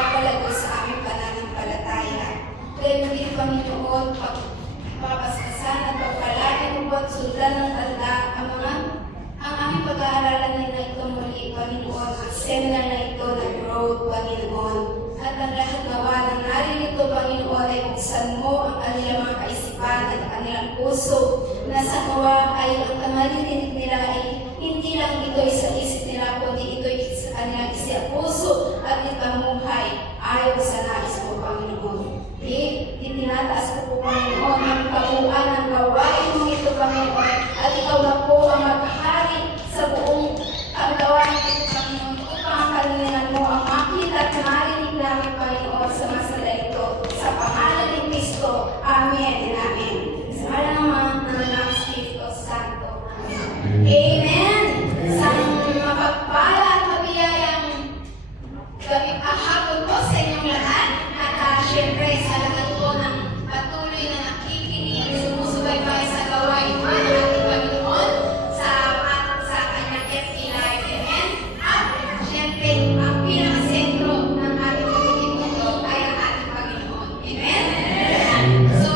pagpapalago sa aming pananampalataya. Gayon din, Panginoon, pagpapaskasan at pagpalain mo at sundan ng tanda ang aming pag-aaralan na ito muli, Panginoon, ang seminar na ito na growth, Panginoon. At ang lahat nawa ng naririto, Panginoon, ay buksan mo ang kanilang mga kaisipan at kanilang puso, na sa nawa ay ang maririnig nila ay hindi lang ito'y sa isip nila, kundi ito'y sa kanilang isip, puso at ipamuhay ayaw sa nais mo, Panginoon. Itinataas ko po, Panginoon, ang kabuuan ng gawain mo ito, Panginoon, at ikaw na po ang maghari sa buong gawain ito, Panginoon, upang ang kalininan mo ang makita at marinig namin, Panginoon, sa masala ito. Sa pangalan ni Kristo. Amen and amen. Sa ngalan ng mga ng Espiritu Santo. Amen. Sa mapagpala at mabiyayang hapon po sa inyong lahat. At syempre sa lahat po ng patuloy na nakikinig, sumusubaybay sa gawain po ng ating Panginoon sa kanyang FB Live. Amen. At syempre, ang pinakasentro ng ating pagtitipon ay ang ating Panginoon. Amen. So,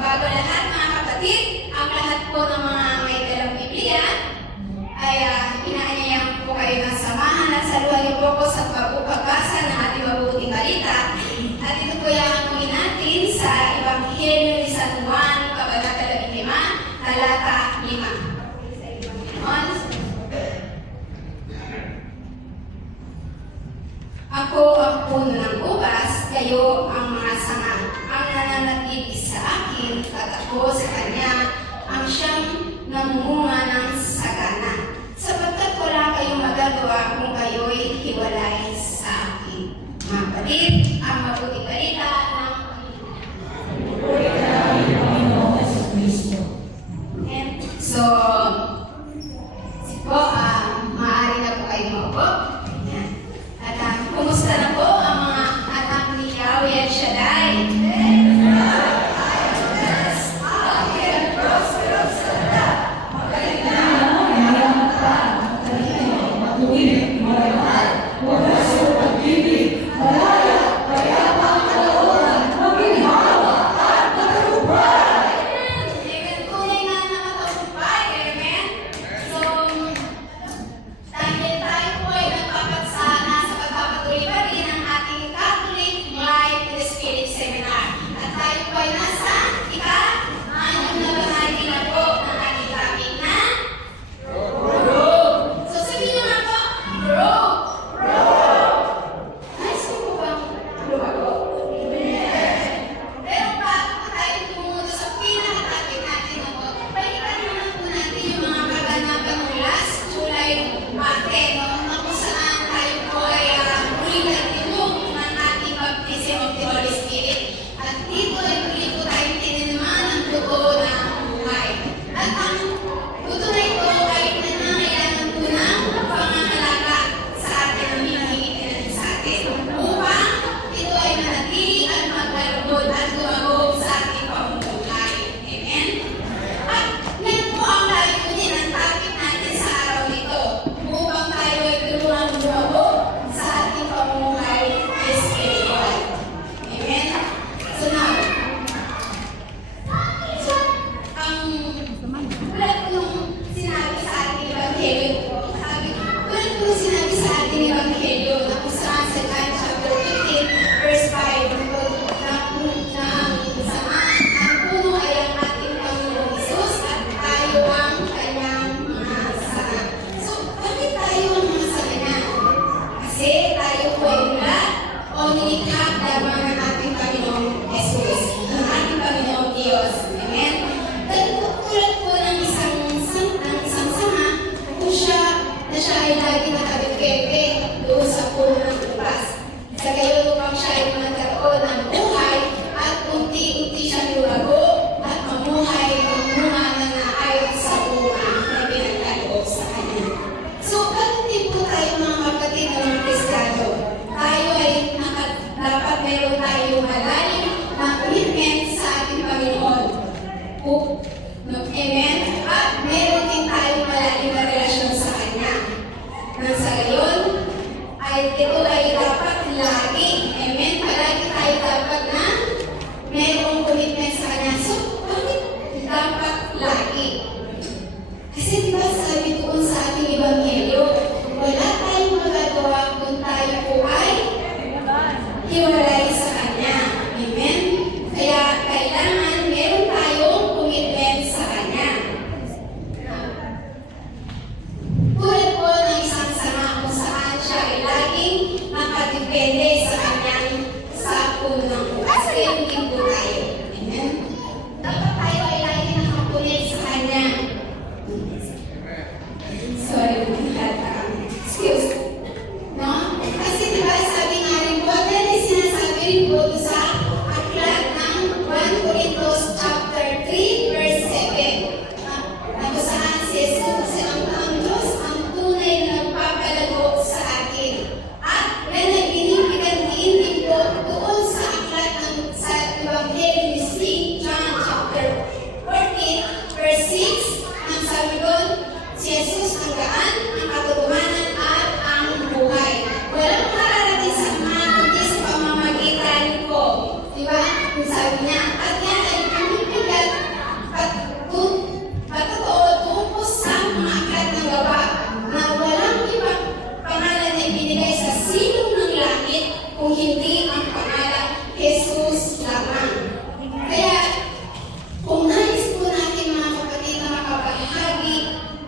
bago lahat mga kapatid, ang lahat po ng mga may dalang Biblia ay inaanyayahan po kayo na samahan at saluhan niyo po ko sa pagbasa ng ating mabuting balita. At ito po yung hanguin natin sa Ebanghelyo ni San Juan, Kabanata 15, talata 5. Ako ang puno ng ubas, kayo ang mga sanga. Ang nananatili sa akin at ako sa kanya, ang siyang namumunga ng sagana. Sapagkat wala kayong magagawa kung kayo'y hiwalay sa akin. Mga kapatid, ang mabuting balita ng Panginoon. So, maaari na po kayo maupo. At kumusta na po ang mga anak ni Yahweh at Shaddai? Dapat meron po sa aklat ng 1 Corinthos chapter 3 verse 7. Na kung saan si Jesus, ang Diyos, ang tunay na nagpapalago sa akin. At yan ay binibigyan din po doon sa aklat ng sa Ebanghelyo ni St. John chapter 14 verse 6. Ang sabi doon, si Jesus ang gaan, ang katotohanan at ang buhay. Walang mararating sa mga kundi sa pamamagitan ko. Diba? Ang sabi niya, at yan ay pinipigyan patotoo tungkol sa mga aklat ng gawa na walang ibang pangalan na ibinigay sa silong ng langit kung hindi ang pangalan Jesus lamang. Kaya, kung nais po natin mga kapatid na makabahagi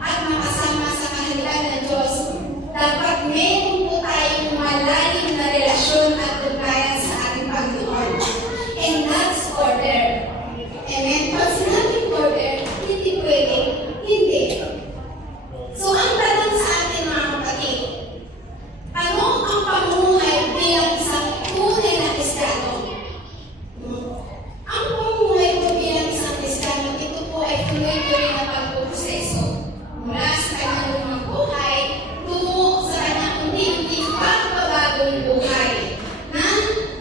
at makasama sa kaharian ng Diyos, dapat meron po tayong malalim na relasyon at ugnayan sa ating Panginoon. And that's order. Amen? Pag sinabing order, hindi pwede. Hindi. So, ang tanong sa atin mga kapatid, ano ang pamumuhay bilang isang tunay na Kristiyano? Ang pamumuhay ko bilang isang Kristiyano, ito po ay tuloy-tuloy na pagpuproseso mula sa kanyang lumang buhay tungo sa kanyang unti-unting pagbabagong buhay na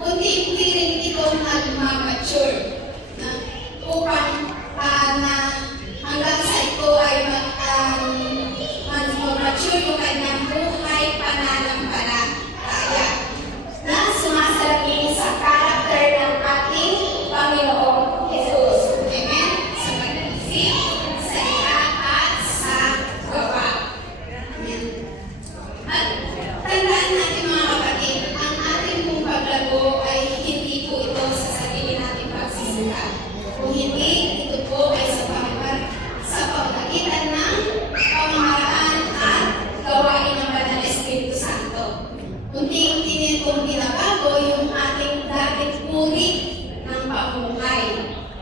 unti-unti rin ito nag-mature na upang na hanggang sa ito ay mag-mature yung kanyang buhay pananampalataya na sumasalamin sa karakter ng ating Panginoong Jesus. Amen? Sa pag-isip, sa salita, at sa gawa. Amen. At tandaan natin mga kapatid, ang ating pong paglago ay hindi po ito sa sarili nating pagsisika. Kung hindi, ito po ay sa pamagitan ng pamamaraan at gawain ng Banal na Espiritu Santo. Unti-unti nitong binabago yung ating dating uri ng pamumuhay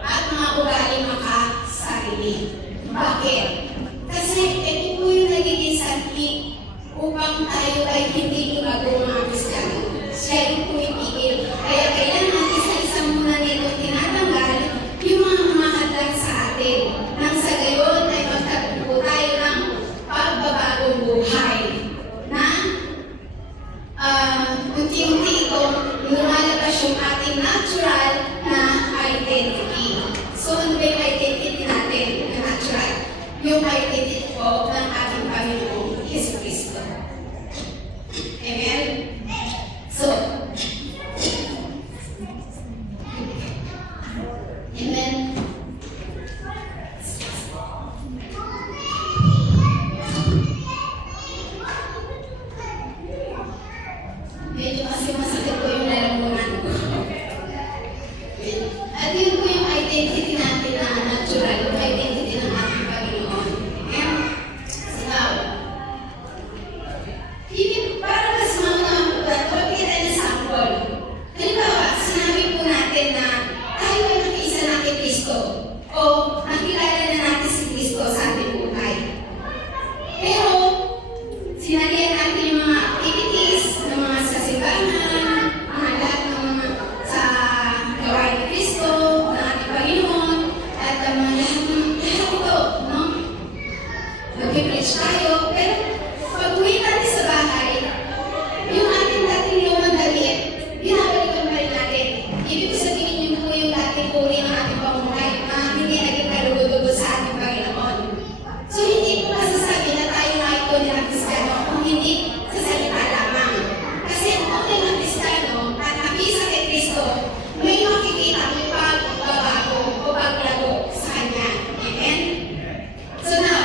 at mga ugali makasarili. Bakit? Kasi ito po yung nagiging sanhi upang tayo ay hindi lumago mga Kristiyano. Siya yung pumipigil. Kaya kailangan isa-isa muna nito tinatanggal yung mga mahadlang sa atin. Nang sa gayon ay magkaroon po tayo ng pagbabagong buhay na unti-unti itong lumalabas yung ating natural na identity. So, ano ba yung identity natin na natural? Yung identity po ng ating Panginoong Jesucristo. Amen? So, amen? Medyo kasi masakit po yung lalamunan ko. At yun po yung identity natin na natural, yung identity ng ating Panginoon. Amen? So, hindi para mas mga pagkita ng sample. Halimbawa, sinabi po natin na tayo ay nakiisa na kay Kristo o nakilala na natin si Kristo sa ating buhay. Pero, sinalihan natin yung mga activities ng mga sasimbahan, mga lahat ng mga sa gawain ni Kristo, ng ating Panginoon, at ang mga lahat ito, no? Nag-preach tayo, pero pag uwi natin sa bahay, yung ating dating lumang damit, binabalikan pa rin natin. Ibig sabihin yun po yung dating uri ng ating pamumuhay na hindi naging kalugo-dugo sa ating Panginoon. So, hindi po masasabi na tayo na ito ng Kristiyano kung hindi sa salita lamang. Kasi ang tunay ng Kristiyano at nakisa kay Kristo, may makikita may pagbabago o paglago sa Kanya. Amen? So now,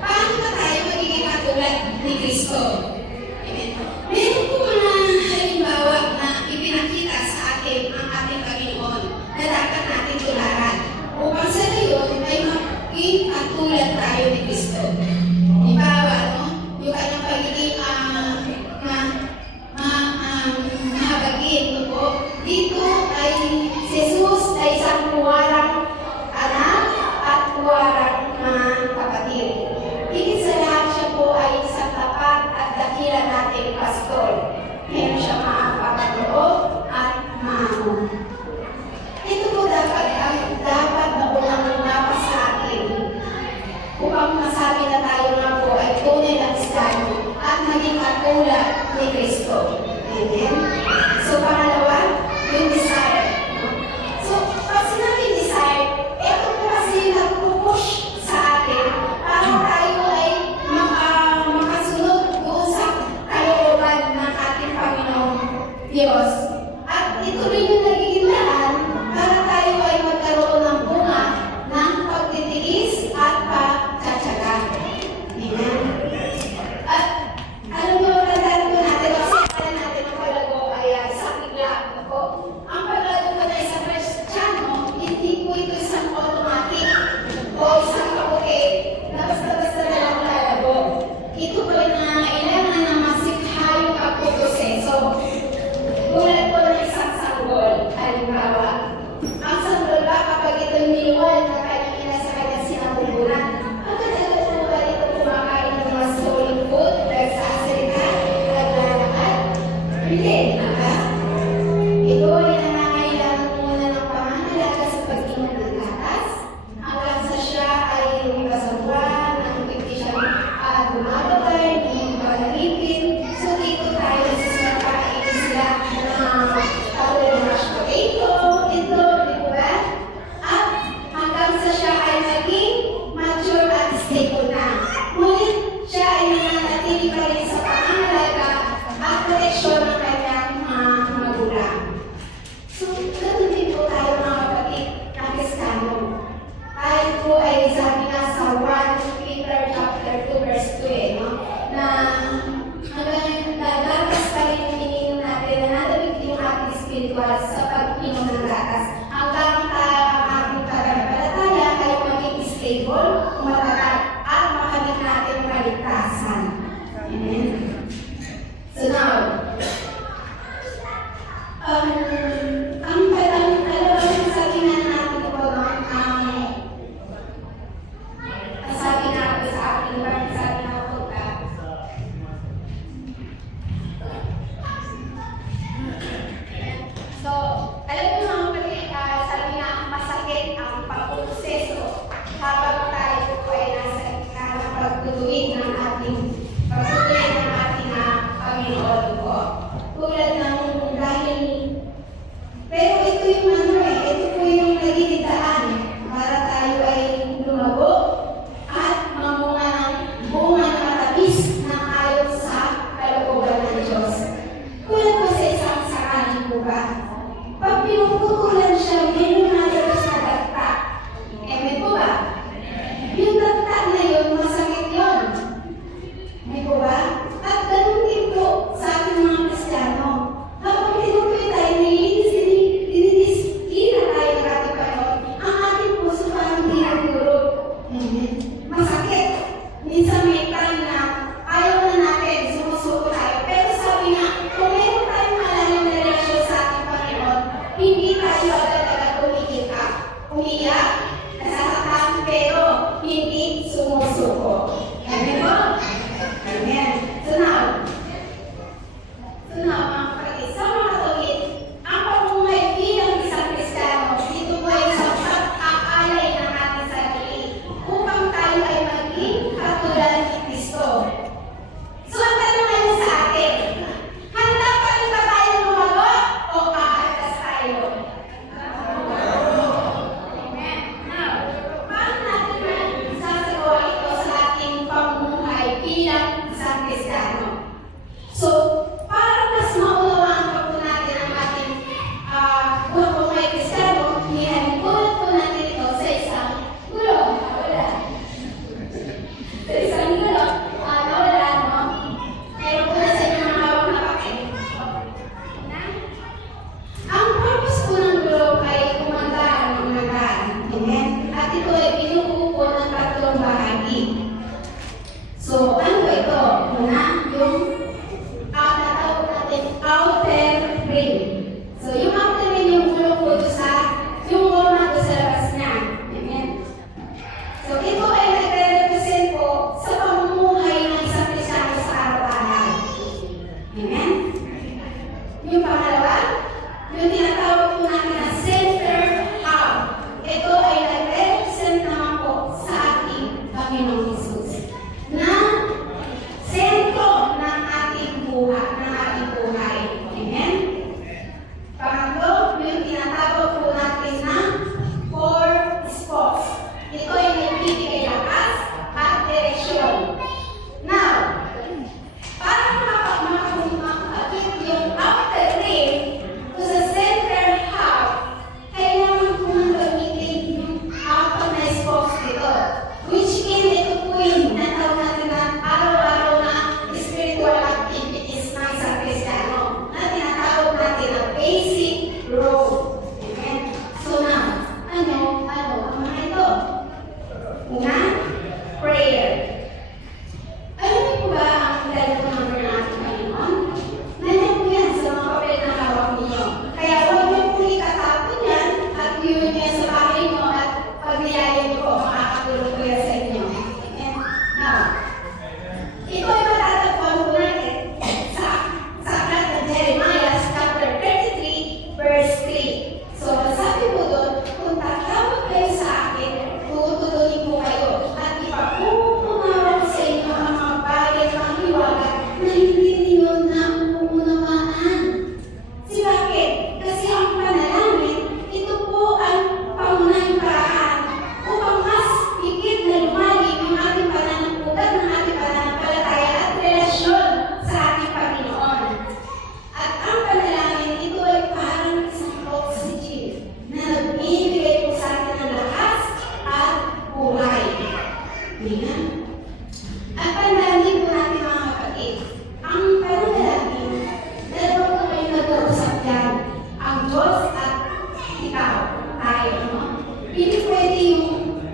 paano ba tayo magiging katulad ni Kristo? Amen? Meron po mga halimbawa na ipinakita sa atin ang ating Panginoon na dapat natin tularan upang sa gayon ay maging katulad tayo ni Kristo. Halimbawa, no? Yung kanyang pagiging mahabagin. No po? Dito ay si Jesus ay isang puwarang anak at puwarang mga kapatid. Higit sa lahat siya po ay isang tapat at dakila nating pastor. Meron siya mga pagkaloob at mga ito rin yung nagiging daan para tayo ay magkaroon ng bunga ng pagtitiis at pagtsatsaga. Amen. At alam mo, tandaan po natin, kasi kaya natin ang paglago ay isang bigla po. Ang paglago po na isang Kristiyano, hindi po ito isang automatic o isang kabuki na basta-basta na lang lalago. Ito po ay nangangailangan ng masikhayong pagpuproseso. Tulad po ng isang sanggol, halimbawa. Ang sanggol ba kapag ito niliwan na kanyang ina sa kanyang sinabuburan, pagkatapos po ba ito kumakain ng mga solid food, nagsasalita, naglalakad? Hindi, diba? Ito ay nangangailangan muna ng pangangalaga sa pag-inom ng gatas, hanggang sa siya ay lumabas ang buwan, ang hindi siya gumagawin, hindi panalipin. So dito tayo sa pagkain sila katulad ng mashed potato, ito, di ba? At hanggang sa siya ay maging mature at stable na. Ngunit siya ay nananatili pa rin sa pangangalaga at proteksyon ng kanyang mga magulang. So, ganun din po tayo mga kapatid na Kristiyano. Tayo po ay sabi nga sa 1 Peter chapter 2 verse 2 no? Na hanggang nagagas pa rin yung ininom natin na nadabig yung ating spiritual sa pag-inom ng gatas. Hanggang ang ating pananampalataya ay maging stable, matagal, at makamit natin maligtasan. Amen. So now, ang sabi nga natin po, no? Ang sabi nga po sa akin, parang sabi nga po ka, so, alam mo mga kapatid, sabi nga, masakit ang pagproseso habang tayo ikaw, tayo, no? Hindi pwede yung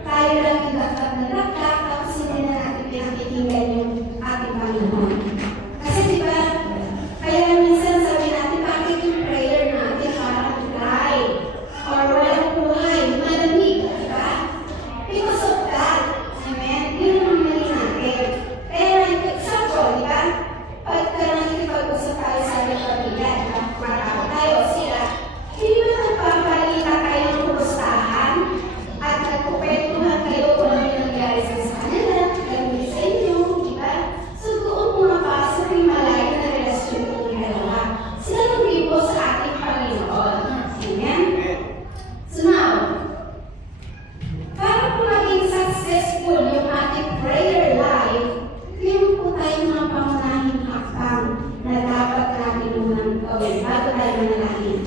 tayo lang yung dagdag tapos hindi na natin pinakikinggan yung ating Panginoon. Kasi di ba, kaya minsan sabi natin, bakit yung prayer natin parang dry or walang buhay, malamig, di ba? Because of that, amen? Yun ang mali natin. Kaya example, di ba? Pagka nakikipag-usap tayo sa ating pamilya, di ba? Marami tayo, sila, hindi ba nagpapalita kayo ng kumustahan at nagkukwentuhan kayo kung ano yung nangyari sa kanila, gagawin sa inyo, di ba? So doon pumapasok yung malayo na relasyon ng dalawa. Sila nag-ibo sa ating Panginoon. Amen? So now, para po maging successful yung ating prayer life, meron po tayong mga pangunahing hakbang na dapat natin munang gawin bago tayo manalangin.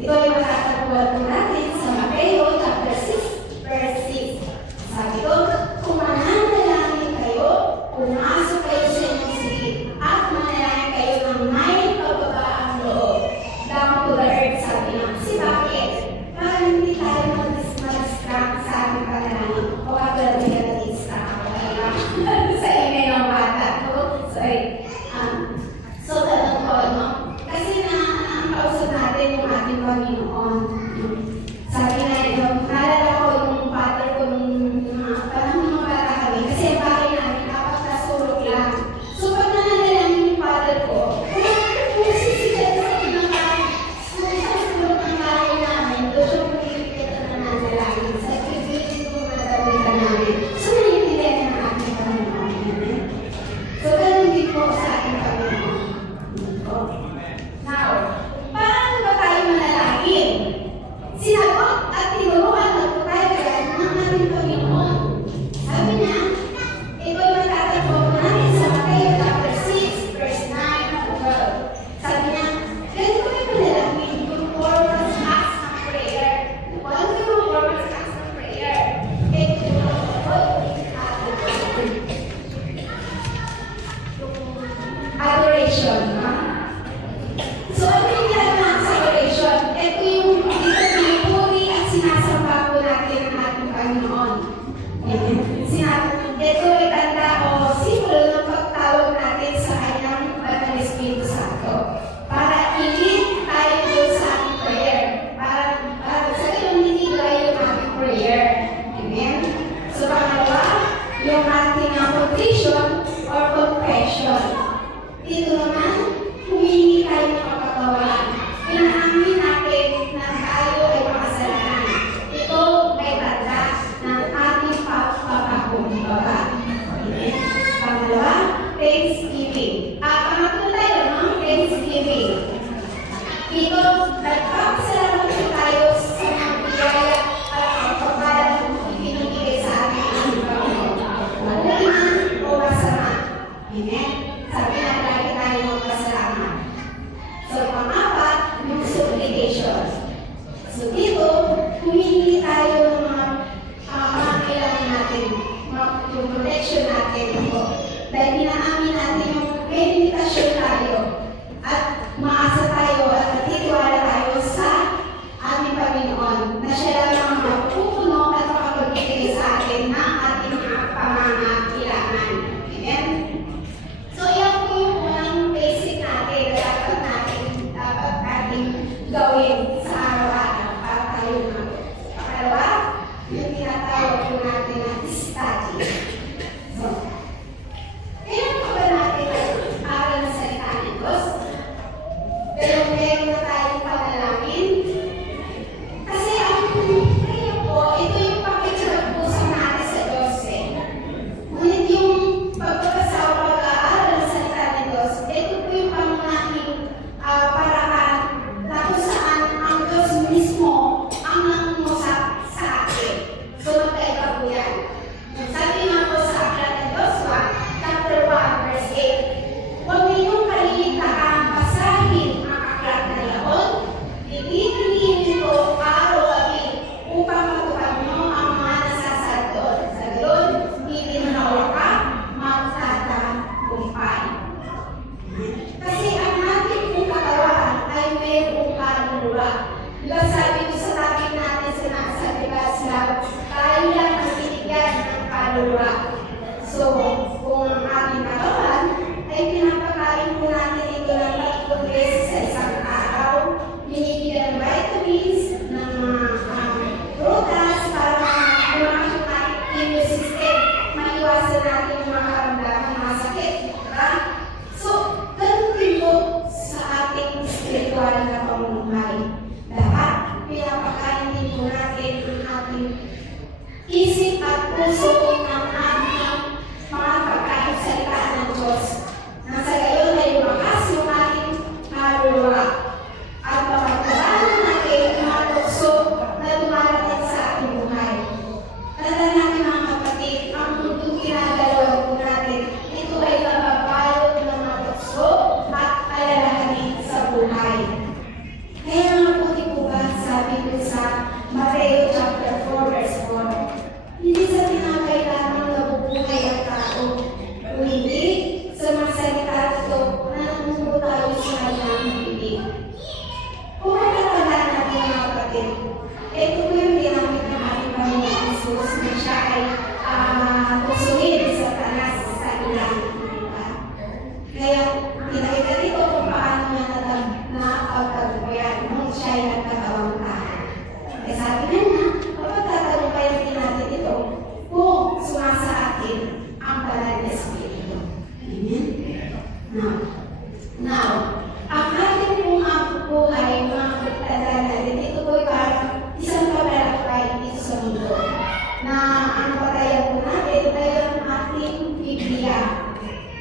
Ito ay matatagpuan po natin sa Mateo chapter 6, verse 6. Sabi ko, kung mananalangin kayo, pumasok kayo sa inyong silid at manalangin kayo ng may pagbabaang loob. Down to the earth, sabi nga. Kasi bakit? Para hindi tayo mag-distract sa ating panalangin. O kapag hindi ka na-distract ako, sa email ng bata ko. So, tanong ko, no? Kasi ang kausap natin yung ating Panginoon. Sabi na ito, naalala ko yung father ko nung parang mga bata kami. Kasi ang bahay namin, dapat kasulok lang. So, pag nananalangin yung father ko, kung sisikat sa pinakain, sa sulok ng bahay namin, doon siya pumipigit na nananalangin. Sa pipigit ko na namin. So, naiintindihan na ng ating Panginoon. So, ganun din po kaluluwa. So, kung ang ating katawan ay pinapakain po natin ito ng 3 beses sa isang araw, binibigyan ng vitamins, ng mga prutas para pumakas yung ating immune system, maiwasan natin yung mga karamdaman, mga sakit, diba? So, ganun din po sa ating spiritual na pamumuhay. Dapat pinapakain din po natin ang ating isip at puso ng ating mga pagkakasalitaan ng Diyos. Nang sa gayon ay lumakas yung ating kaluluwa at mapagkabalan natin ang mga tukso na dumarating sa ating buhay. Tandaan natin mga kapatid, ang mundong ginagalaw po natin, ito ay nababalot ng mga tukso at alalahanin sa buhay. Kaya nga po di po ba sabi ko sa Mateo chapter 4 verse 4, hindi sa tinapay lamang nabubuhay ang tao, kundi sa mga salita ito na namumuo tayo sa kanyang bibig. Kung matatandaan natin mga kapatid, ito po yung ginamit ng ating Panginoon Jesus na siya ay tusuin sa tanas sa ilang. Kaya pinakita dito kung paano niya nakapagtagumpayan nung siya ay nagkatawang tao. Kaya sabi na niya, kapag tatagumpayan din natin ito, kung sumasa atin ang banal na Espiritu. Amen? Now, ang ating pong buhay, mga pagtandaan natin, ito po ay parang isang pabalakbay dito sa mundo. Na ang patayan po natin ay ang ating Biblia.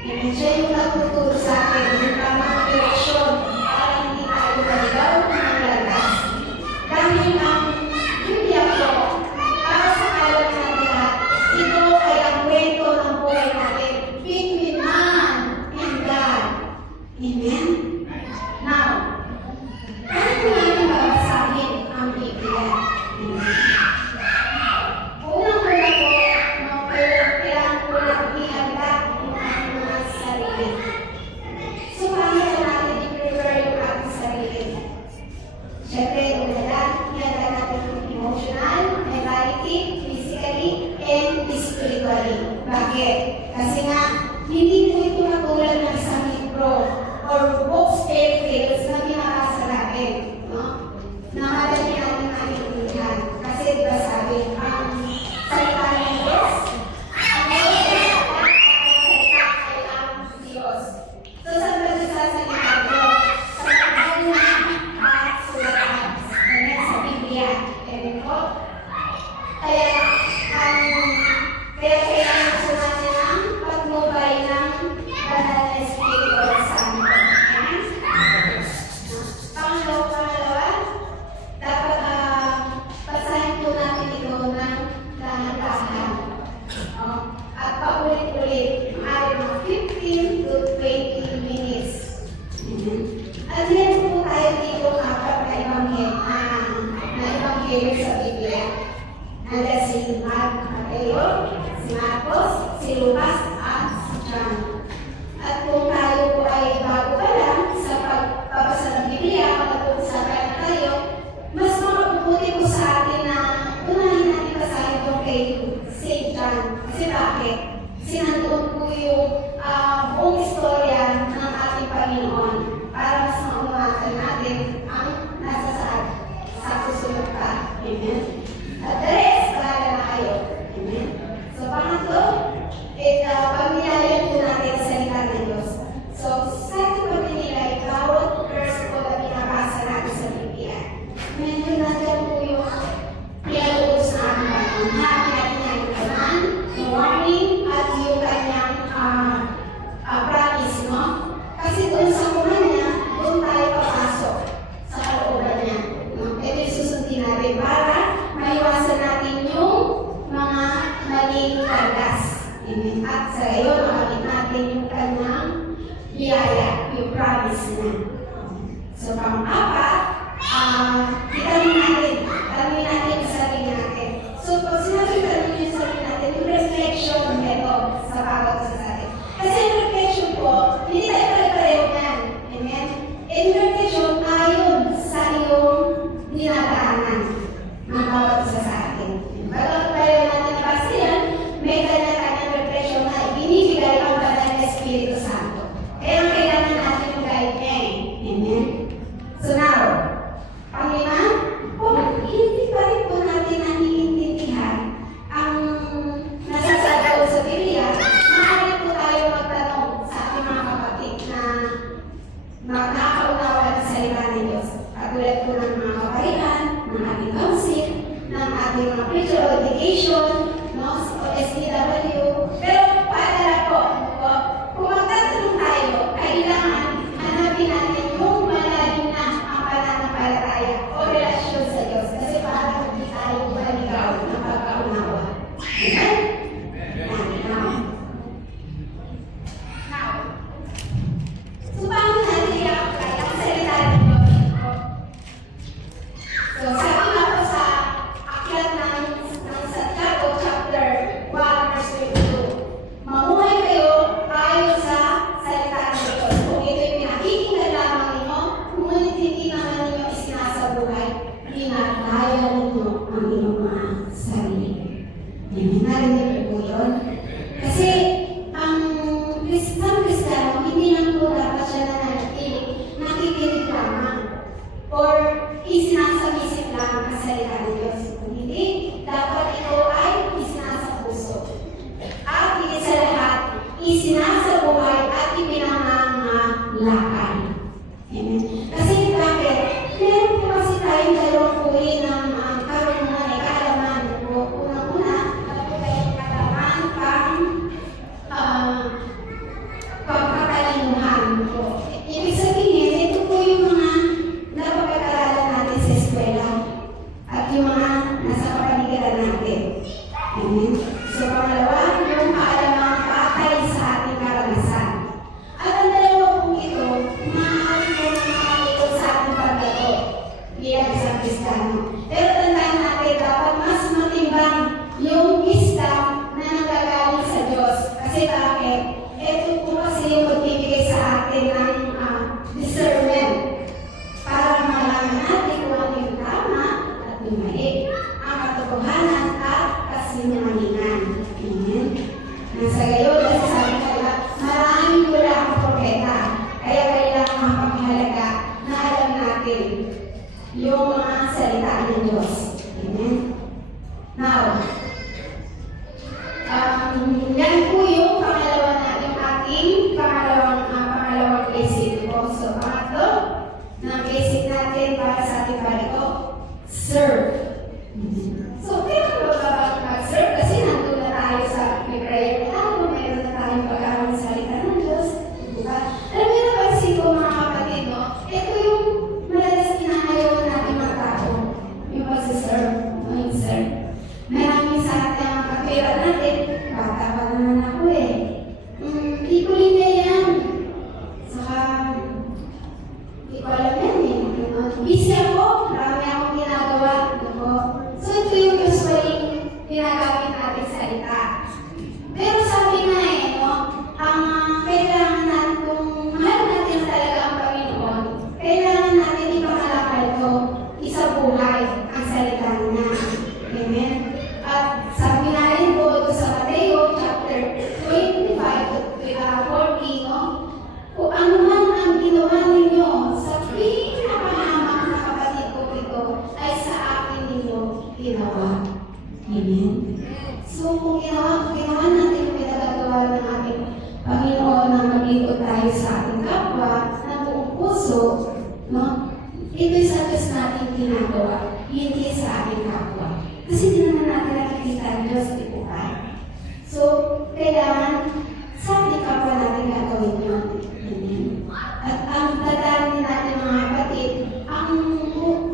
Amen? Siya yung nagtuturo sa atin, yung tamang direksyon para hindi tayo maligaw ng landas. Dahil ang Biblia po, para sa alam natin lahat, ito ay ang kwento ng buhay natin between man and God. Amen? Now, ano po natin babasahin ang Biblia? Unang-una po, kailangan po natin ihanda ang ating mga sarili. So, paano natin i-prepare yung ating sarili? Siyempre, ihanda natin yung emotional, mentality, physically, and spiritually. Bakit? Kasi nga, hindi po ito matulad ng isang libro or books and tales na binabasa natin. No? Nakalagay natin ang intindihan. Kasi diba sabi, ang salita ng Diyos, ang Diyos ay salita ay ang Diyos. So, saan ba nagsasalita ng Diyos? Sa tagal na sulatan. Ganyan sa Biblia. Ganyan po. Kaya kailangan gusto natin ang pagmubay ng banal na Espiritu sa amin. Amen? Pangalawa, dapat basahin po natin ito ng dahan-dahan. At paulit-ulit, maaari mga 15 to 20 minutes. Amen? At yan po tayo dito apat na ebanghelyo sa Biblia. Nandiyan si Mateo, si Marcos, si Lucas, at si John. At kung tayo po ay bago pa lang sa pagbabasa ng Biblia, pag-uusapan tayo, mas makabubuti po sa atin na unahin natin basahin ito kay St. John. Kasi bakit? Sinandoon po yung buong istorya ng ating Panginoon para mas maunawaan natin ang nasa sa susunod pa. Amen? At the rest, bahala na kayo. Amen? So, pangatlo, pagnilayan po natin sa salita ng Diyos. So, sa ating pagninilay, bawat verse po na binabasa natin sa Biblia. Ngayon natin po yung pinag-uus na ating Panginoon. Habi natin yung command, yung warning, at yung kanyang promise, no? Kasi doon sa command niya, doon tayo papasok sa kalooban niya. No? Ito yung susundin natin para maiwasan natin yung mga maling kargas. Amen. At sa gayon, makamit natin yung kanyang biyaya, yung promise niya. So, pang-apat, itanong natin yung sarili natin. So, pag sinabi tanong yung sarili natin, yung reflection ito sa bawat sa atin. Kasi yung reflection po, hindi tayo pare-pareho yan. Amen? And reflection ayon sa iyong dinadaanan ng bawat isa sa atin. Bago tayo natin nabasa yan, may Spiritual Education, no? O SPW. Pero paalala po, ano po, kung magtatanong tayo, kailangan hanapin natin yung malalim na ang pananampalataya o relasyon sa Diyos. Kasi para hindi tayo baligaw ng pagkaunawa. Amen? Now, so paano natin i-apply ang salita ng Diyos? So, sabi nga po sa aklat ng Santiago chapter 1 verse 22, mamuhay kayo ayon sa salita ng Diyos. Kung ito'y pinakikinggan lamang ninyo, ngunit hindi naman ninyo isinasabuhay, ginagaya ninyo ang inyong mga sarili. Amen. Narinig po yun? Kasi ang Kristiyano, hindi lang po dapat siya nananatiling nakikinig lamang or isinasamisip lang ang salita ng Diyos. Hindi, dapat ito ay isinasa puso. At higit sa lahat, isinasa buhay at ipinangangalakal. Amen. Kasi bakit? Meron po kasi tayong dalawang uri ng karunungan ay kaalaman po. Unang-una, alam po tayong kaalaman pagkakalimuhan po. Ibig sabihin, ito po yung mga napapag-aralan natin sa eskwela at yung mga nasa kapaligiran natin. Amen. So, pangalawa, yung kaalamang patay sa ating karanasan. At ang dalawa pong ito, maaari po na makalikot sa ating paglago bilang isang Kristiyano. Pero tandaan natin, dapat mas matimbang yung wisdom na nanggagaling sa Diyos. Kasi bakit? Ito po kasi yung magbibigay sa atin ng discernment para malaman natin kung ano yung tama at yung mali, ang katotohanan at kasinungalingan. Amen. Nasa gayon, kasi sabi nila, maraming wala ang propeta, kaya kailangan mapamahalaga na alam natin yung mga salita ng Diyos. Amen. Now, yan po yung pangalawa na yung ating pangalawang basic po. So, pangatlo, na basic natin para sa ating barito, serve. So, kailan ba ba mag-serve? Kasi nandun na tayo sa may prayer tayo, meron na tayong pag-aaral sa salita ng Diyos. Diba? Alam niyo na kasi po mga kapatid, no? Ito yung madalas inahayaw natin mga tao, yung pag-serve, yung serve. Maraming sa atin ang kapira natin, bata pa naman ako eh. Hindi ko linya yan. Saka, hindi ko alam yan eh. Busy ako, marami akong ginagawa. So ito yung usually ginagamit natin salita. Pero sabi nga eh, no, ang kailangan natin, kung mahal natin talaga ang Panginoon, kailangan natin ipangalakal ito, isabuhay ang salita niya. Amen. At sabi nga rin po ito sa Mateo chapter 25 to 40, no? Kung ano man ang ginawa ninyo sa pinakahamang na kapatid ko ito, ay sa akin ninyo ginawa. Amen. So kung ginawa natin yung pinagagawa ng ating Panginoon na maglingkod tayo sa ating kapwa ng buong puso, no? Ito'y sa Diyos natin ginagawa, hindi sa ating kapwa. Kasi di naman natin nakikita ang Diyos, di po ba? So, kailangan sa ating kapwa natin gagawin yun. Amen. At ang tandaan natin mga kapatid, ang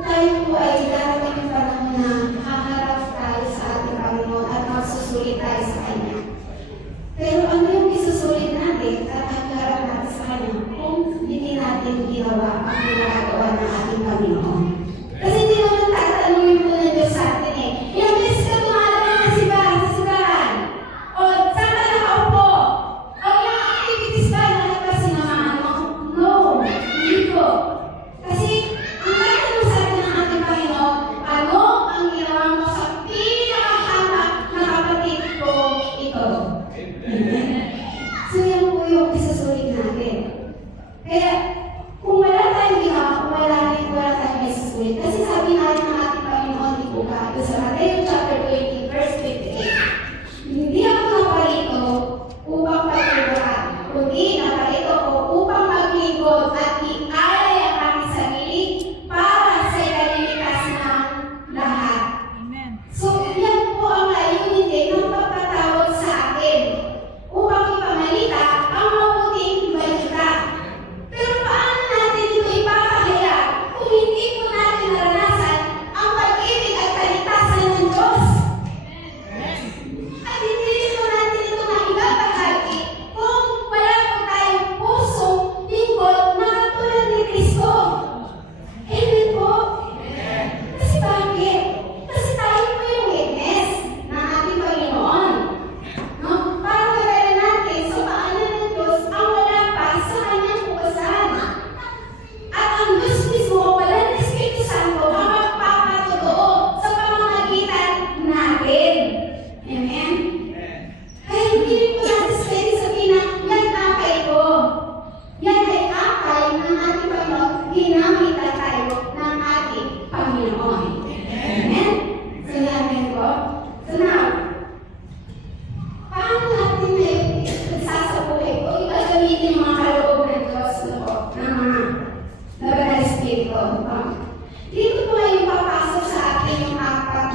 tayo po ay darating yung panahon na haharap tayo sa ating Panginoon at magsusulit tayo sa Kanya. Pero ano yung isusulit natin at haharap natin sa Kanya kung hindi natin ginawa ang ginagawa ng ating Panginoon? Kasi hindi naman tatanungin po ng Diyos sa atin eh. Ilang beses ka tumalala ng simbahan? O, saan ka nakaupo?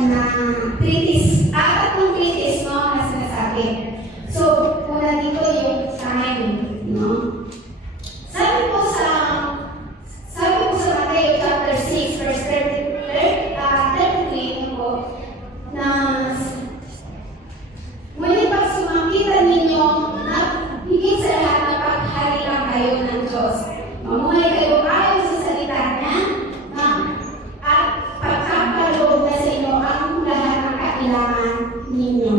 na treatise, apat ng treatise, no, na sinasabi. So, una dito yung time, no? Sabi ko sa Matthew chapter 6, verse 33 po, na ngunit pag sumakita ninyo na higit sa lahat na paghari lang kayo ng Diyos, mamuhay kayo ayon sa salita niya, at pagkakaloob na sa inyo ang lahat ng kailangan ninyo.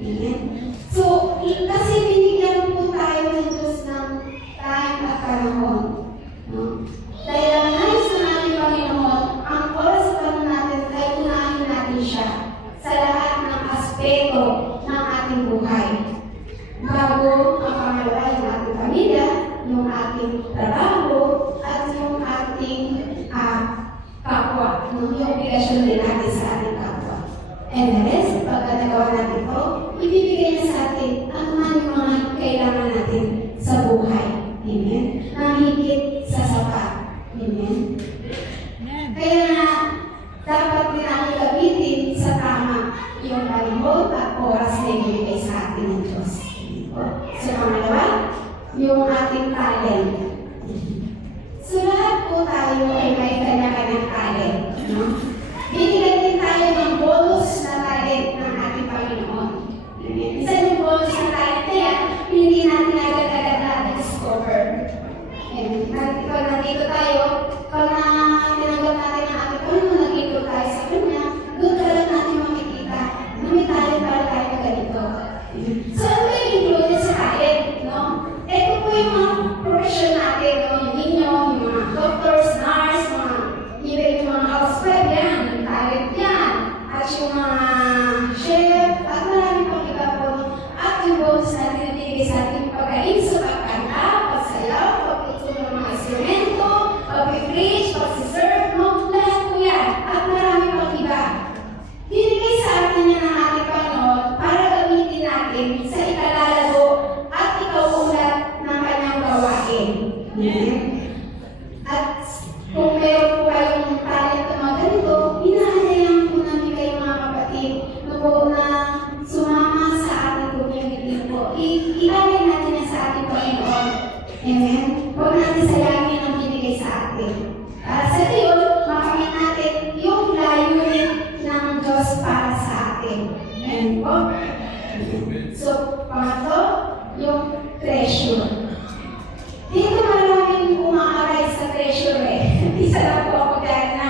Amen? So, kasi binigyan po tayo ng Diyos ng time at panahon. No? Dahil ang nais na natin Panginoon, ang oras sa panahon natin ay unahin natin siya sa lahat ng aspeto ng ating buhay. Bago ang pangalawa yung ating pamilya, yung ating trabaho, at yung ating kapwa, yung obligasyon din natin sa ating kapwa. And the rest, pagka nagawa natin ito, ibibigay niya sa atin ang mga kailangan natin sa buhay. Amen? Nang higit sa sapat. Amen? Kaya na, dapat din natin gamitin sa tama yung panahon at oras na ibibigay sa atin ng Diyos. So, pangalawa, yung ating talent. So, lahat po tayo ay may kanya-kanyang talent. No? Binigyan din tayo ng bonus na talent ng ating Panginoon. Isa yung bonus na talent na yan, hindi natin agad-agad na-discover. Pag nandito tayo, pag tinanggap natin ang ating Panginoon, nag-ikot tayo sa Kanya, doon talaga natin makikita na may talent para tayo na ganito. So, ano yung included sa talent? No? Ito po yung mga profession natin, no? Yung inyo, yung mga doctors, nurse, even yung mga housewife, yan, yung talent yan. At yung mga chef, at marami pang iba po. At yung bonus natin binigay sa ating pagkain sa pagkanta, pagsayaw, pagtutulong ng mga instrumento, pag-preach, pag-serve, no? Lahat po yan. At marami pang iba. Binigay sa atin yan ng ating Panginoon para gamitin natin sa ikalalago at ikauulat ng kanyang gawain. Amen? At kung meron po kayong talent na mga ganito, inaanyayan po namin kayo mga kapatid na sumama sa ating community po. I-alay natin yan sa ating Panginoon. Amen? Huwag natin sayangin ang binigay sa atin. Para sa Diyos, makamit natin yung layunin ng Diyos para sa atin. Amen po? So, pangatlo, yung treasure. Dito maraming umaaray sa treasure eh. Isa lang po ako dahil na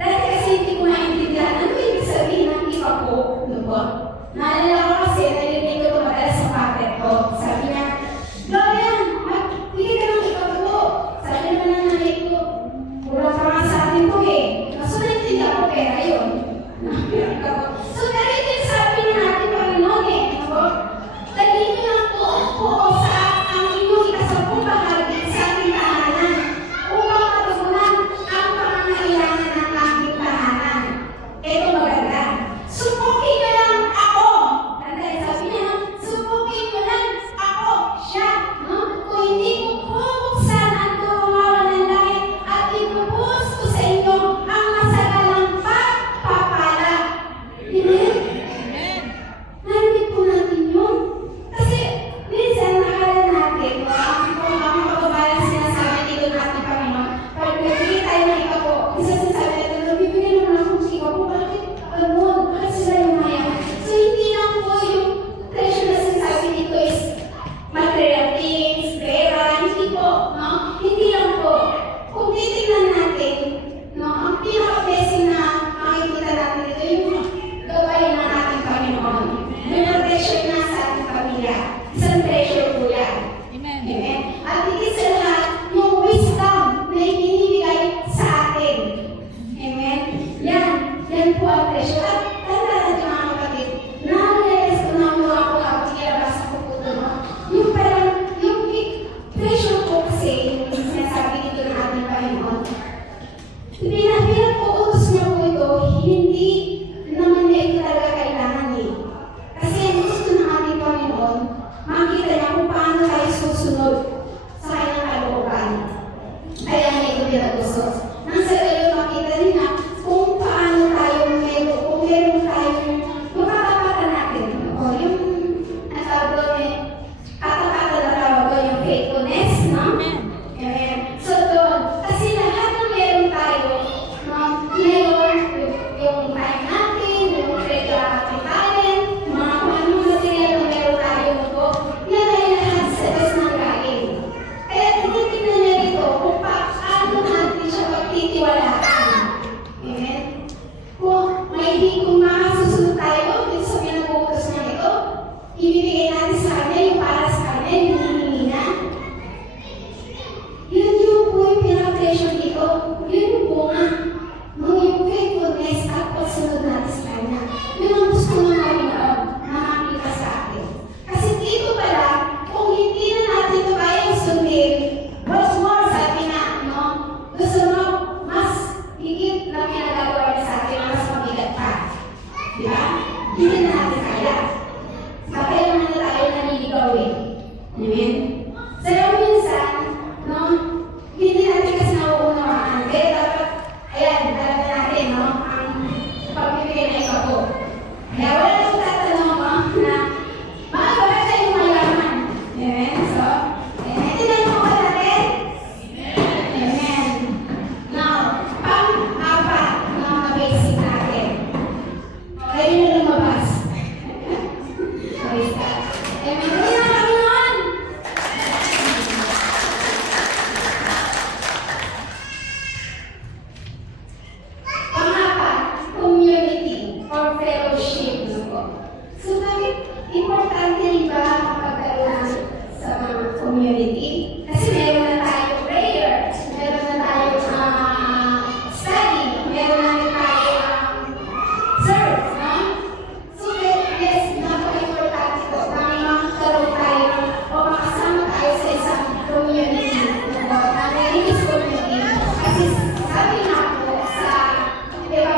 dahil kasi hindi ko maintindihan ano yung sabihin ng iba po. Ano po? Naalala ko kasi narinig ko madalas sa packet ko. Sabi niya, Gloria, bigay ka ng iba po. Sabi naman ng nanay ko, wala pa nga sa atin po eh. Kaso naintindihan ko pera yun. So narinig sabi na natin Panginoon eh. Ano? Dahil niyo lang po sa ang inyong ikasampung bahagi sa ating tahanan upang matugunan ang pangangailangan ng ating tahanan. Ito maganda. Subukin nyo lang ako. Dahil sabi niya, subukin nyo lang ako. Siya. No? Kung hindi ko bubuksan ang tumangawan ng langit at ibubuhos ko sa inyo ang masagalang pagpapala. Amen? Narinig po natin yun. Kasi minsan nakala natin, kung ang kababayan sinasabi dito natin Panginoon, pag nagbigay tayo ng iba po, isa sinasabi natin, nabibigay naman ako sa iba po, bakit ganun? Bakit sila yung mayaman? So hindi lang po yung treasure na sinasabi dito is material things, pera, hindi po, no? Hindi lang po. Kung titignan natin, no, ang pinaka-blessing na makikita natin dito yung gawain ng ating Panginoon. Yung treasure na sa ating pamilya. Isang treasure po yan. Amen. At higit sa lahat, yung wisdom na ibinibigay sa atin. Amen. Yan po ang treasure. At tanda natin mga kapatid, na-realize ko na mga ako habang nilabas ko po ito. Yung parang, yung treasure po kasi, yung sinasabi dito ng ating Panginoon. Pinag-uutos niya po ito, hindi naman niya ito talaga kailangan eh. Kasi ang gusto ng ating Panginoon, makita niya kung paano tayo susunod sa kanyang kalooban. Kaya niya ito pinag-usos. Nang sa gayon makita niya kung paano tayo hindi na natin kaya. Kaya naman na tayo naniligaw eh. Amen? Pero minsan, no, hindi natin kasi nauunawaan. Kaya dapat, ayan, dalawa natin, no, ang pagbibigay na ikaw. Kaya wala nang tatanong ko na, maaga ba siya yung mayaman? Amen? So, naintindihan mo ba natin? Amen. Now, pang-apat na mga basic natin. Kayo na lumabas. Praise God. Amen. Kaya na Panginoon. Pang-apat, community or fellowship. So, bakit importante rin ba magkaroon sa mga community? Kasi meron na tayong prayer, meron na tayong study, meron na tayong serve, no? So, yes, napaka-importante ko na magkaroon tayo o makasama tayo sa isang community, no? Na religious community. Kasi sabi nga po sa, di ba,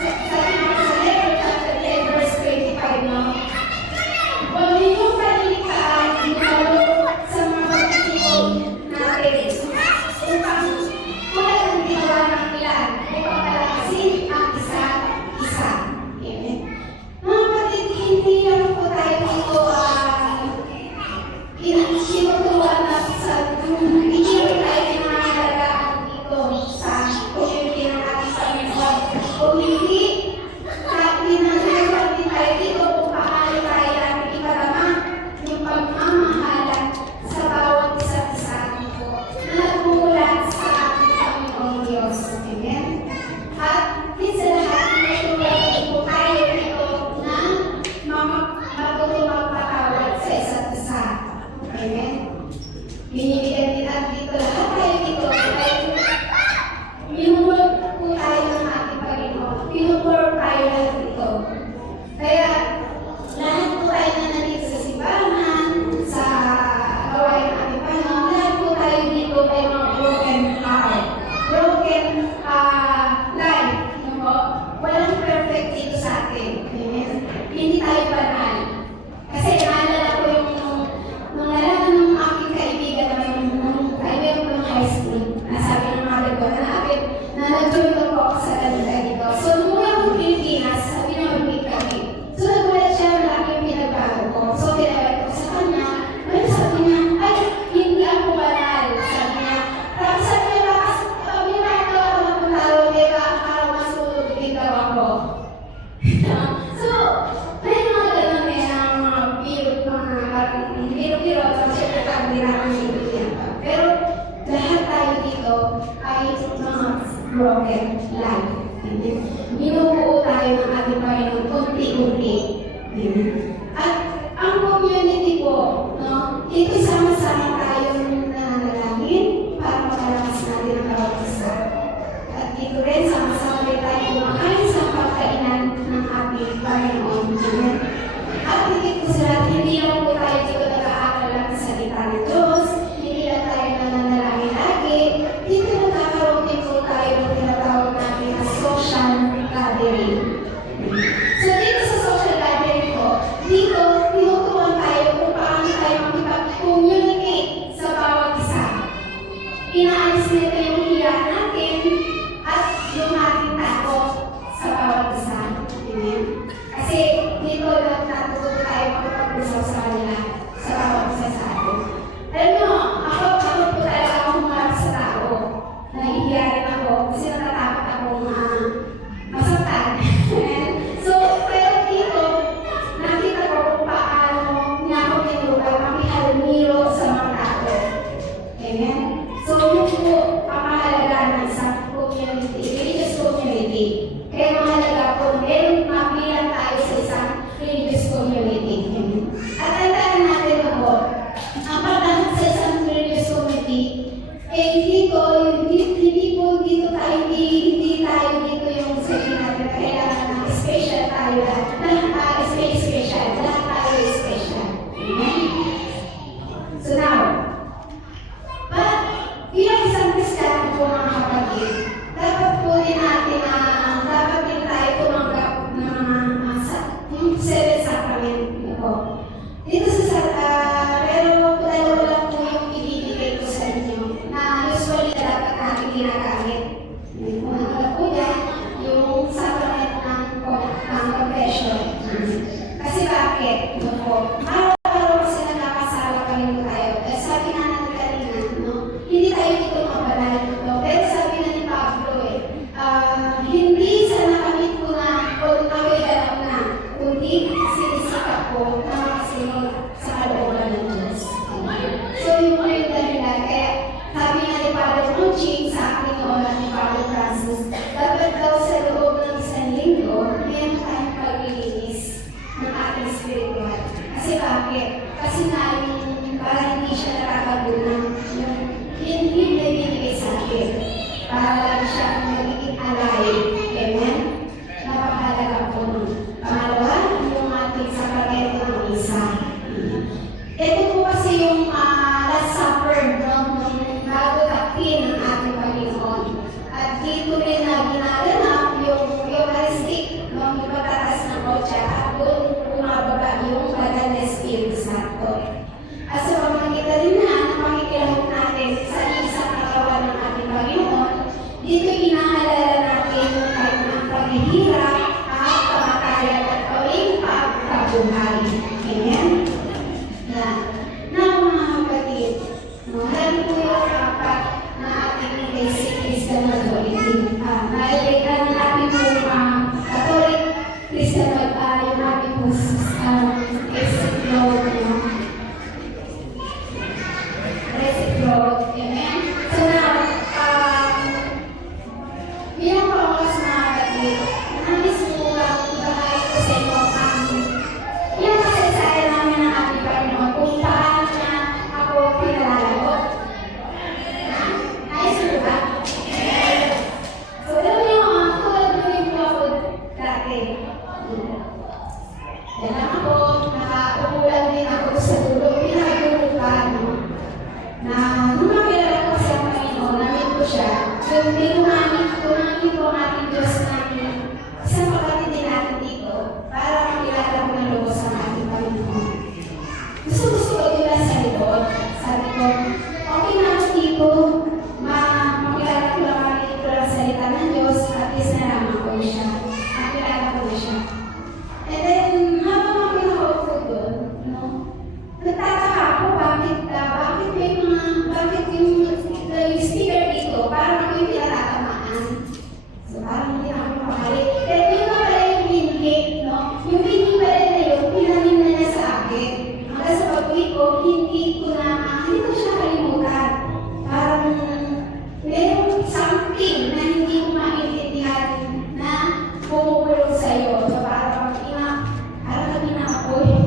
sabi nga po sa Letter chapter 10 verse 25, no? Huwag ninyong paliligtaan sa mga pagtitipon natin upang wala ng ginawa ng ilan upang palakasin ang isa't isa. Amen. Mga kapatid, hindi lang po tayo dito sinutuan na sa hindi rin tayo pinangalagaan dito sa community ng ating Panginoon. Kung hindi, pinangalagaan din tayo dito kung paano tayo natin iparama yung pagmamahalan sa bawat isa't isa dito na nagmumula sa ating Panginoong Diyos. Amen? At minsan lahat, tinutulungan po tayo dito na matutong magpatawad sa isa't isa. Amen? Binibigyan kita dito, lahat tayo dito, minumulog po tayo ng ating Panginoon. Pinupur tayo lahat dito. Kaya, lahat po tayo na nandito sa simbahan, sa gawain ng ating Panginoon, lahat po tayo dito ay mga broken heart, broken life. No? Walang perfect dito sa atin. Amen? Hindi tayo banal. Kasi naalala ko yung nung nalaman ng aking kaibigan na yung kaibigan ko ng high school, nasabi ng mother ko na nag-join ako sa kanila dito. So, nung mula akong Pilipinas, sabi na mag-meet kami. So, nagulat siya na laki yung pinagbago ko. So, tinawag ko sa kanya. Ngayon sabi niya, ay, hindi ako banal. Sabi niya. Tapos sabi niya, bakit minagawa ako ng putaro, diba? Para masulog din daw ako. So, may mga ganun eh, ang mga biro-biro, at syempre kami namin yung pero lahat tayo dito ay mga broken life. Binubuo tayo ng ating Panginoon unti-unti. At ang community po, no, ito sama-sama tayong nananalangin para makalakas natin ang bawat isa. At dito rin sama-sama rin tayo kumakain sa pagkainan ng ating Panginoon. Amen. At hindi po sila, hindi lang po tayo dito nag-aaral lang sa salita ng Diyos, hindi lang tayo nananalangin lagi, dito nagkakaroon din po tayo ng tinatawag natin na social gathering. So dito sa social gathering po, dito tinuturuan tayo kung paano tayo makipag-communicate sa bawat isa. Inaalis nito yung hiya natin at yung ating takot sa bawat isa. Amen? Kasi dito natututo tayo makipag-usap sa kanila sa bawat isa sa atin. Alam nyo, ako po talaga ako humarap sa tao. Nahihiya rin ako kasi natatakot akong masaktan. So, pero dito, nakita ko kung paano niya ako tinulungan makihalumiro sa mga tao. Amen? So, yun po ang mahalaga ng isang community, religious community. Kaya mahalaga po, meron mabilang tayo sa isang religious community. At tandaan natin ako, ang pagdating sa isang religious community, hindi po dito tayo, hindi tayo dito yung sabihin natin, kailangan ng special tayo lahat. Lahat tayo special, lahat tayo special. Amen? So now, but bilang isang Kristiyano po mga kapatid, dapat po din natin dapat din tayo tumanggap ng yung hirap at kamatayan at gawing pagkabuhay. Amen? Yan. Now, mga kapatid, alam po yung apat na ating basic Christian authority. Nailigyan natin yung Catholic Christian yung ating basic law. Basic law. Amen? So now, bilang pangalas mga kapatid, nais mo lang ibahagi ko sa inyo ang yung kasaysayan namin ng ating Panginoon kung paano niya ako pinalala ko. Nais mo ba? So, alam niyo, tulad mo rin po ako dati. Yan lang ako, nakauulan din ako sa dulo, pinakadulo pa, no? Na nung makilala ko sa Panginoon, namin ko siya, yung tinumangin ko ang ating Diyos namin, isang kapatid din natin dito, para makilala ko ng loob sa ating Panginoon. Gusto ko din lang sa likod, sabi ko, okay na ako dito, makilala ko lang ang salita ng Diyos, at least nalaman ko siya, makilala ko na siya. And then, habang pinakaupo doon, no, nagtataka ako bakit yung speaker dito, parang ako yung pinatatamaan. So, parang hindi na ako makakali. Pero yun na pala yung binhi, no? Yung binhi pala na yun, pinanim na niya sa akin. Hanggang sa pag-uwi ko, hindi ko siya kalimutan. Parang merong something na hindi mo maintindihan na pumupulong sa'yo. So, parang kami na ako eh.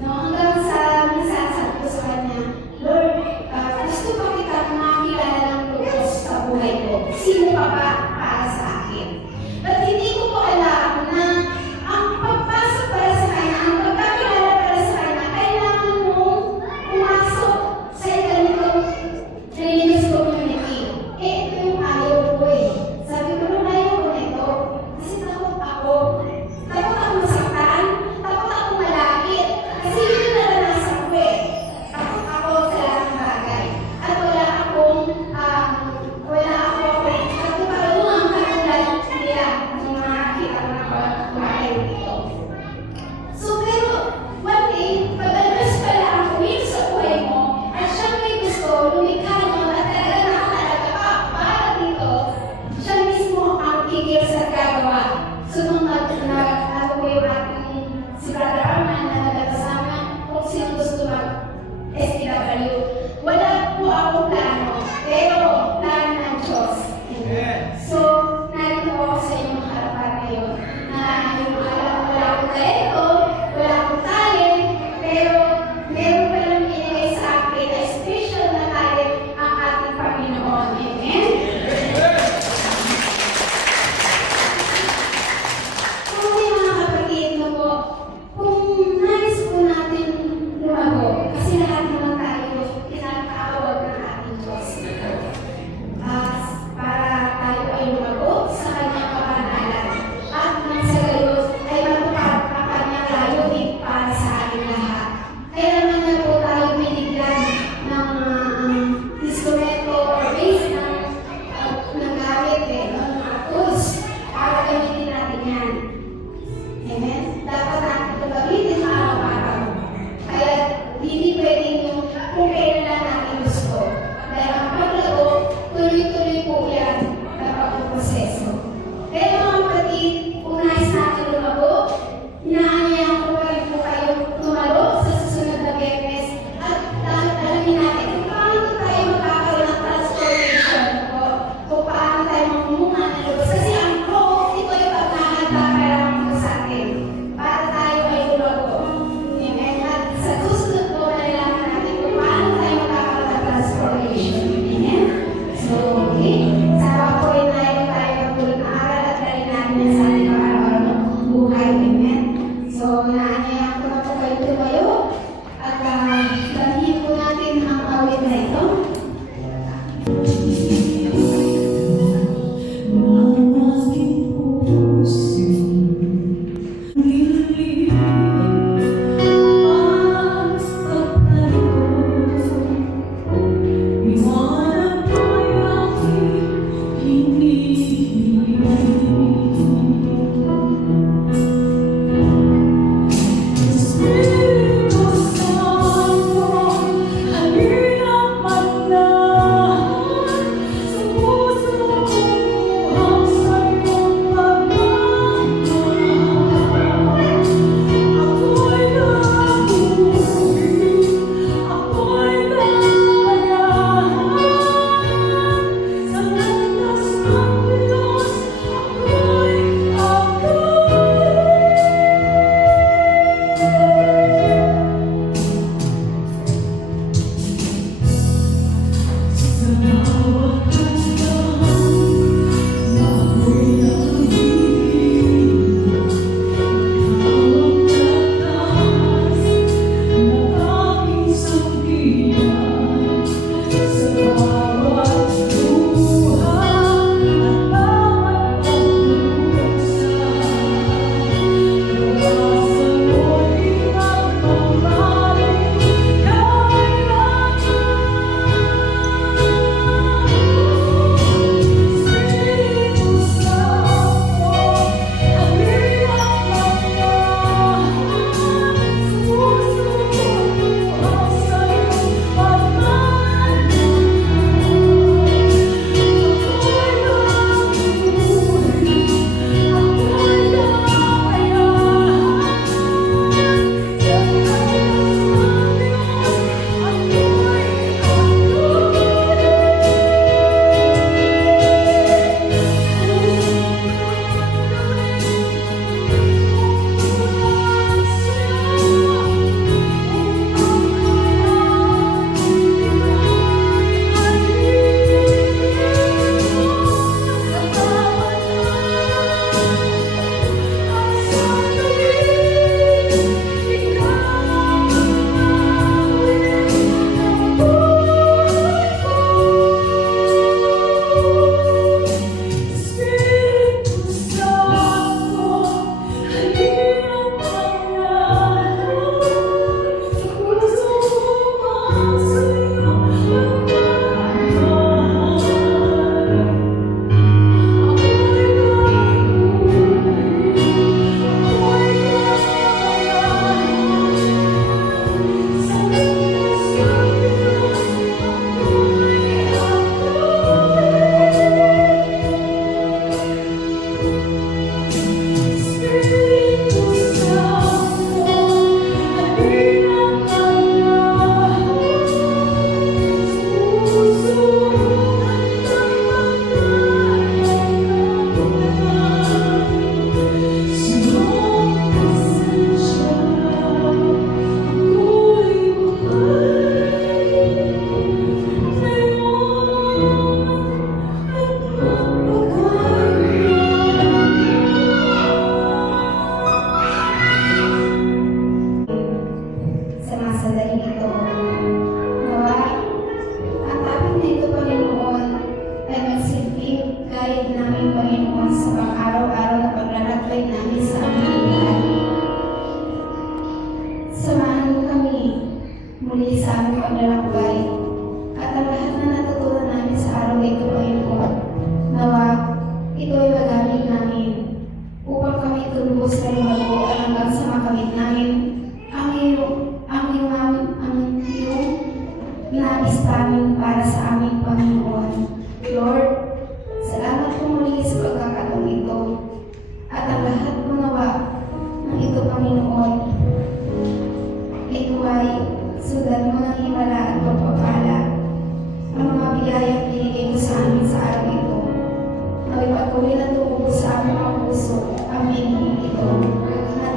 No, hanggang sa minsan sabi ko sa kanya, Lord, gusto ko kita makilala ng lubos sa buhay ko. Sino pa ba para sa akin? But hindi ko po alam na ang pagpasok para sa kanya, ang pagkakilala para sa kanya, kailangan mong pumasok sa ganitong religious community. Eh, ito yung ayaw ko eh. Sabi ko, nung ayaw ko nito, kasi takot ako.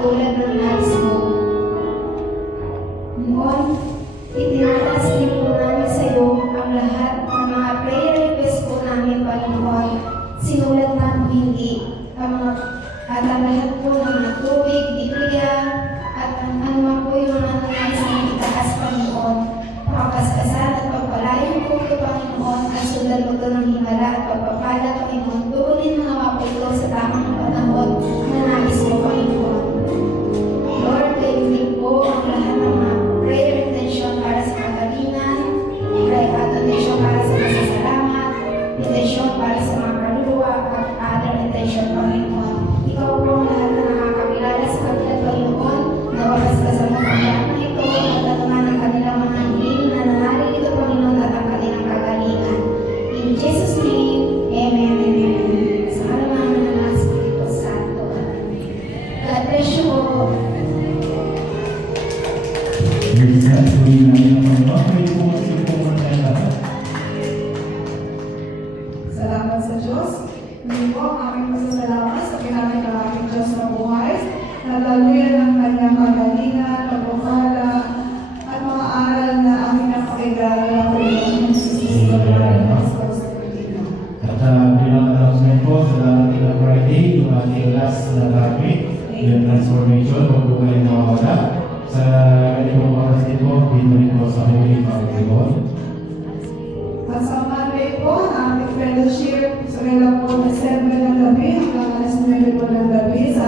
tulad ng nais mo. Noon, itinataas din po namin sa iyo ang lahat ng mga prayer request po namin, Panginoon. Sinulat na po hindi at ang lahat po ng mga tubig, Biblia, at anuman po yung mga nais na itaas, Panginoon. Pakapaskasan at pagpalain po ito, Panginoon, at sundan mo ito ng himala at pagpapala, Panginoon. Tuunin mga mapaglaw sa tamang panahon na nais mo, Panginoon. Lord, kayo din po ang lahat ng mga prayer intention para sa kagalingan, intention para sa masasalamat, intention para sa mga kaluluwa, at other intention, Panginoon. Ikaw po ang lahat na nakakakilala sa kanila, Panginoon, na wakas ka sa mga pagkakas na ito, at naman ang kanilang mga hiling na nangaling ito, Panginoon, at ang kanilang kagalingan. In Jesus' name, Amen, Amen. Sa alaman ng mga Espiritu Santo. God bless you all. Salamat sa Diyos. Hindi po ang aming pasasalamat sa ginamit ng aking Diyos na buhay. Nataluyan ng kanyang kagalingan, pagpapala, at mga aral na aming napakigala ng Panginoon sa sisigalan ng Pagsasalita. At bilang announcement po sa darating na Friday, yung ating last na topic, yung transformation, huwag po kayo mawawala. Sa ganitong oras din po, dito rin po sa Holy Panginoon. At sa Monday po, ang aming fellowship, sa kailang po na 7 ng gabi, hanggang alas 9 po ng gabi sa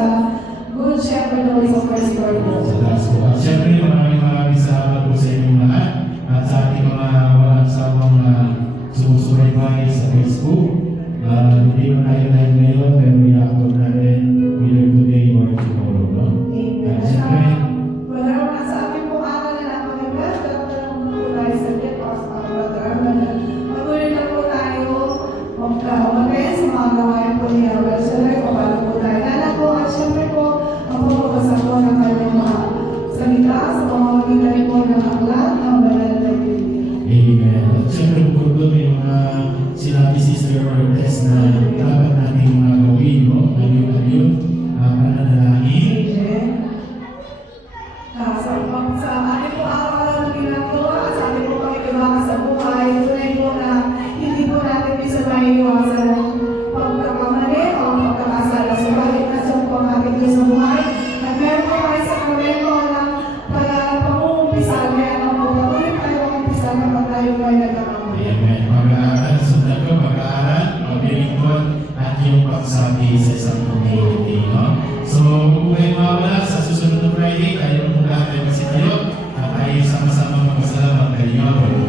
Good Shepherd of the First Lord. Sa last po. At syempre, maraming salamat po sa inyong lahat at sa ating mga walang sabang na sumusubaybay sa Facebook. Hindi mo tayo live ngayon, pero i-upload natin either today or tomorrow. No? At syempre, wala naman sa amin po aral na napakagad, pero po tayo sa Diyos, patuloy na po tayo magkakawain sa mga gawain po niya. Well, syempre, paano po tayo? Lala po, at syempre po, ang pagpapasa po ng kanyang mga salita sa pamamagitan po ng aklat ng banal na Biblia. Amen. At syempre, bukod doon may mga sinabi Sister Ortiz na dapat natin mga gawin, no? Ayun, pananalangin. Sa amin po araw-araw na ginagawa, sa amin po pakikibakas sa buhay, tunay po na hindi po natin bisa maiiwasan ng pagkakamali o pagkakasala. So, bakit nasa po ang ating Diyos sa buhay? At meron po kayo sa kamento ng pag-pangungumpisal, kaya naman po patuloy tayo pangumpisal kapag tayo po ay nagkakamali. Amen. Mag-aaral, sundan ko, mag-aaral, magbilingkod, at yung pagsabi sa isang community, no? So, kung kayo mawala sa susunod na Friday, tayo mong lahat ay masitayo at tayo sama-sama magpasalamat kay Lord.